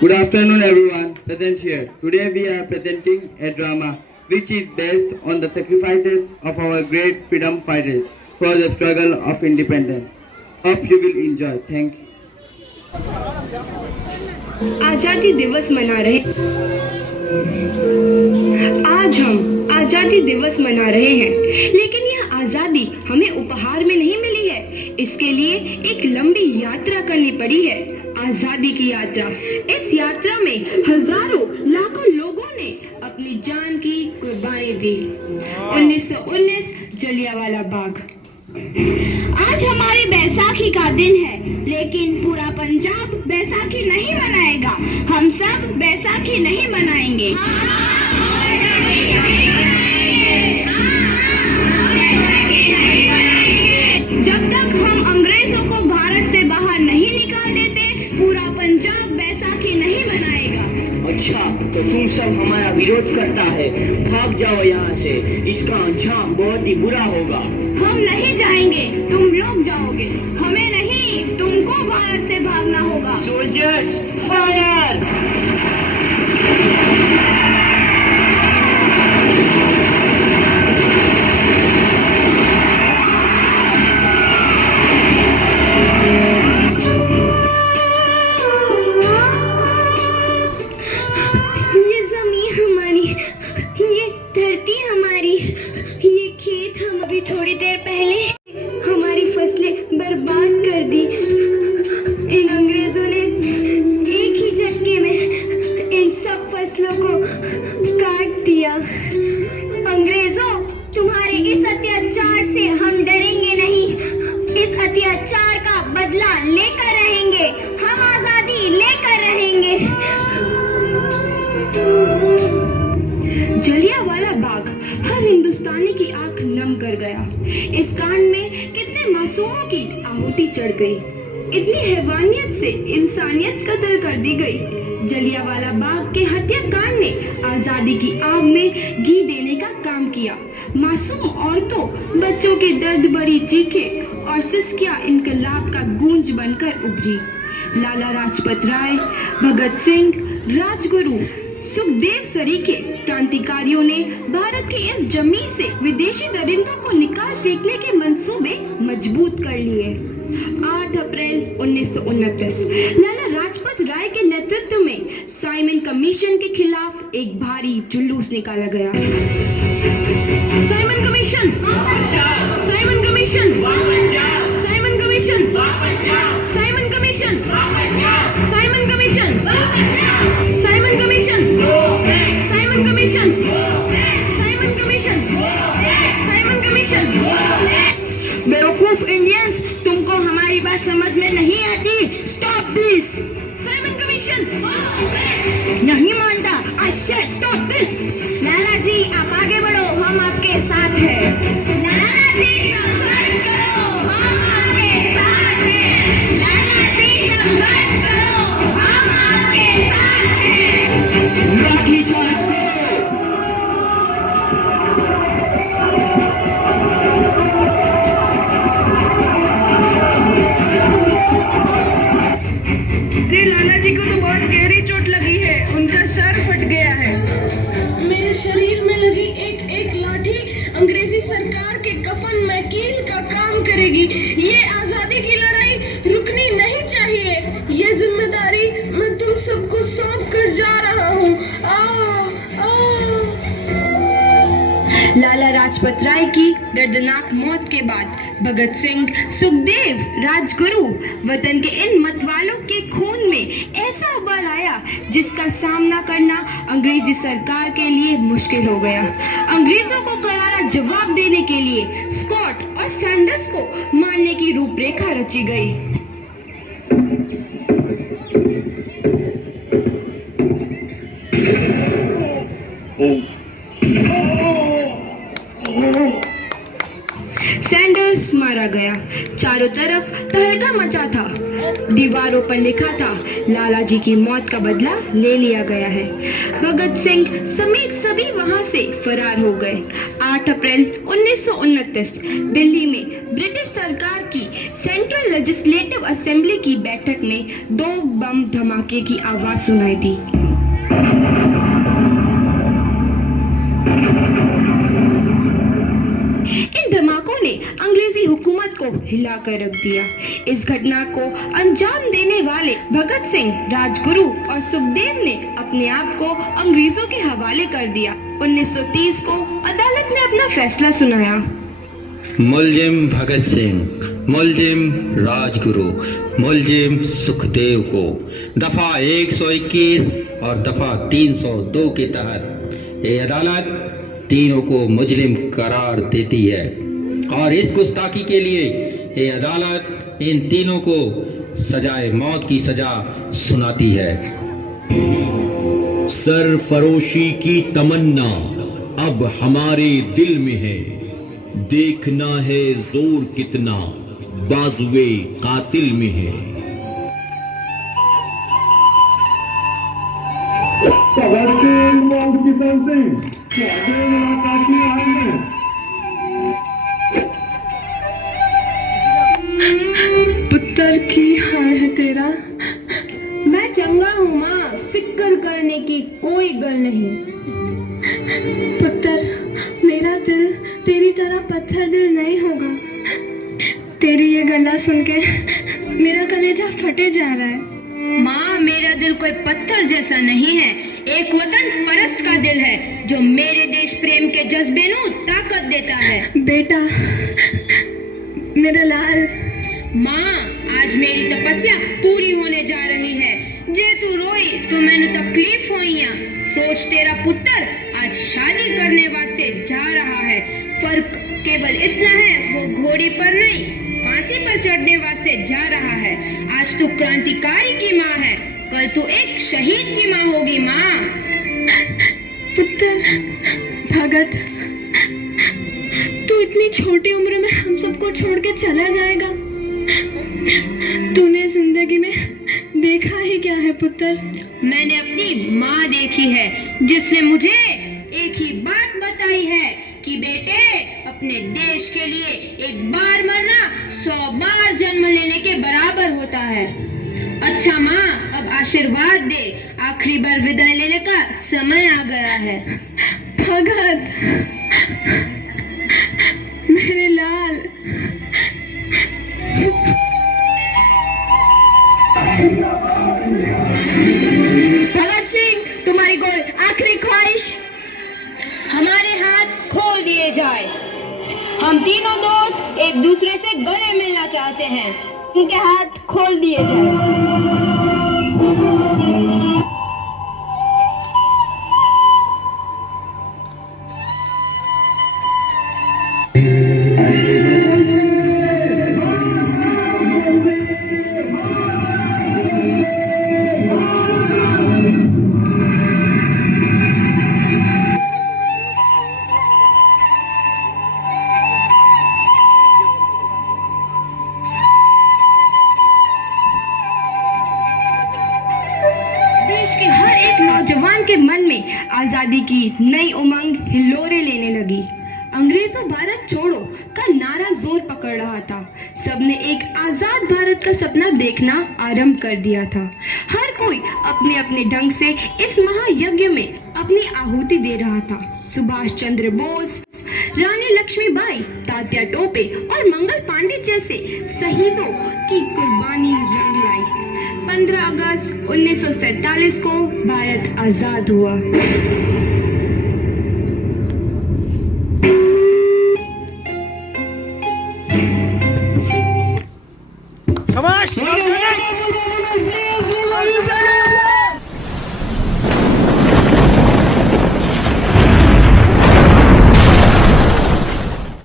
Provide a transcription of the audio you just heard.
Good afternoon everyone present here. Today we are presenting a drama which is based on the sacrifices of our great freedom fighters for the struggle of independence. Hope you will enjoy. Thank you. आजादी दिवस मना रहे आज हम आजादी दिवस मना रहे हैं, लेकिन यह आजादी हमें उपहार में नहीं मिली है। इसके लिए एक लंबी यात्रा करनी पड़ी है, आजादी की यात्रा। इस यात्रा में हजारों लाखों लोगों ने अपनी जान की कुर्बानी दी। 1919 जलियांवाला बाग। आज हमारी बैसाखी का दिन है, लेकिन पूरा पंजाब बैसाखी नहीं मनाएगा। हम सब बैसाखी नहीं मनाएंगे। जब तक हम अंग्रेजों को भारत से बाहर नहीं निकाल देते, पूरा पंजाब बैसाखी नहीं मनाएगा। अच्छा, तो तुम सब हमारा विरोध करता है। भाग जाओ यहाँ से, इसका अंजाम बहुत ही बुरा होगा। हम नहीं जाएंगे, तुम लोग जाओगे। हमें नहीं, तुमको भारत से भागना होगा। Soldiers, fire! ये जमीन हमारी, ये धरती हमारी, ये खेत हम अभी थोड़ी देर पहले हमारी फसलें बर्बाद कर दी। इन अंग्रेजों ने एक ही झटके में इन सब फसलों को काट दिया। अंग्रेजों, तुम्हारे इस अत्याचार से हम डरेंगे नहीं। इस अत्याचार का बदला लेकर रहेंगे। हम आजादी लेकर रहेंगे। जलियांवाला बाग हर हिंदुस्तानी की आंख नम कर गया। इस कांड में कितने मासूमों की आहुति चढ़ गई। इतनी हैवानियत से इंसानियत कत्ल कर दी गई। जलियांवाला बाग के हत्याकांड ने आजादी की आग में घी देने का काम किया। मासूम औरतों, बच्चों की दर्द भरी चीखें और सिसकियां इनकलाब का गूंज बनकर उभरी। लाला लाजपत राय, भगत सिंह, राजगुरु, सुखदेव सरीखे क्रांतिकारियों ने भारत की इस जमीन से विदेशी दरिंदों को निकाल फेंकने के मंसूबे मजबूत कर लिए। 8 अप्रैल 1929 लाला लाजपत राय के नेतृत्व में साइमन कमीशन के खिलाफ एक भारी जुलूस निकाला गया। Simon commission, Simon commission, Simon commission, Simon commission, Simon commission, Simon commission, Simon commission, Simon commission, Simon commission. बेवकूफ इंडियंस, तुमको हमारी बात समझ में नहीं आती। Stop this. Simon commission. नहीं मानता। आई से स्टॉप दिस। लाला जी, आप आगे बढ़ो, हम आपके साथ हैं। लाला जी, संघर्ष करो, हम आपके साथ हैं। लाला जी, संघर्ष करो, हम आपके साथ हैं। लाठी चार्ज करो। अरे लाला जी को तो बहुत गहरी चोट लगी है, उनका सर फट गया है। मेरे शरीर में लगी एक एक लाठी अंग्रेजी सरकार के कफन में कील का काम करेगी। ये आजादी की लड़ाई रुकनी नहीं चाहिए। ये जिम्मेदारी मैं तुम सबको सौंप कर जा रहा हूँ। लाला लाजपत राय की दर्दनाक मौत के बाद भगत सिंह, सुखदेव, राजगुरु, वतन के इन मतवालों के खून में ऐसा उबाल आया जिसका सामना करना अंग्रेजी सरकार के लिए मुश्किल हो गया। अंग्रेजों को करारा जवाब देने के लिए स्कॉट और सैंडर्स को मारने की रूपरेखा रची गई। सैंडर्स मारा गया। चारों तरफ तहलका मचा था। दीवारों पर लिखा था, लाला जी की मौत का बदला ले लिया गया है। भगत सिंह समेत सभी वहां से फरार हो गए। 8 अप्रैल 1929 दिल्ली में ब्रिटिश सरकार की सेंट्रल लेजिस्लेटिव असेंबली की बैठक में 2 बम धमाके की आवाज सुनाई दी। इन धमाकों ने अंग्रेजी हुकूमत को हिलाकर रख दिया। इस घटना को अंजाम देने वाले भगत सिंह, राजगुरु और सुखदेव ने अपने आप को अंग्रेजों के हवाले कर दिया। 1930 को अदालत ने अपना फैसला सुनाया। मुलजिम भगत सिंह, मुलजिम राजगुरु, मुलजिम सुखदेव को दफा 121 और दफा 302 के तहत ये अदालत तीनों को मुजरिम करार देती है और इस गुस्ताखी के लिए ये अदालत इन तीनों को सजाए मौत की सजा सुनाती है। सरफरोशी की तमन्ना अब हमारे दिल में है, देखना है जोर कितना बाजुए कातिल में है। भगत सिंह और किशन सिंह मुलाकात में आए हैं। पुत्र की हाल है तेरा? मैं चंगा हूँ माँ, फिक्र करने की कोई गल नहीं। पुत्र, मेरा दिल तेरी तरह पत्थर दिल नहीं होगा। तेरी ये गला सुन के मेरा कलेजा फटे जा रहा है। माँ, मेरा दिल कोई पत्थर जैसा नहीं है, एक वतन परस्त का दिल है जो मेरे देश प्रेम के जज्बे को ताकत देता है। बेटा, मेरा लाल। माँ, आज मेरी तपस्या पूरी होने जा रही है। जे तू रोई तो मैंने तकलीफ होइया। सोच, तेरा पुत्र आज शादी करने वास्ते जा रहा है। फर्क केवल इतना है, वो घोड़ी पर नहीं फांसी पर चढ़ने वास्ते जा रहा है। आज तू क्रांतिकारी की माँ है, कल तू एक शहीद की माँ होगी। माँ। पुत्र भगत, तू इतनी छोटी उम्र में हम सबको छोड़ के चला जाएगा? तूने जिंदगी में देखा ही क्या है पुत्र? मैंने अपनी माँ देखी है जिसने मुझे एक ही बात बताई है कि बेटे, अपने देश के लिए एक बार मरना 100 बार जन्म लेने के बराबर होता है। अच्छा माँ, अब आशीर्वाद दे, आखिरी बार विदाई लेने का समय आ गया है। भगत, मेरे लाल। भगत सिंह, तुम्हारी कोई आखिरी ख्वाहिश? हमारे हाथ खोल दिए जाए। हम तीनों दोस्त एक दूसरे से गले मिलना चाहते हैं, उनके हाथ खोल दिए जाए। नौजवान के मन में आजादी की नई उमंग हिलोरे लेने लगी। अंग्रेजों भारत छोड़ो का नारा जोर पकड़ रहा था। सबने एक आजाद भारत का सपना देखना आरंभ कर दिया था। हर कोई अपने अपने ढंग से इस महायज्ञ में अपनी आहुति दे रहा था। सुभाष चंद्र बोस, रानी लक्ष्मीबाई, तात्या टोपे और मंगल पांडे जैसे शहीदों की कुर्बानी रंग लाई। 15 अगस्त 1947 को भारत आजाद हुआ। शाबाश।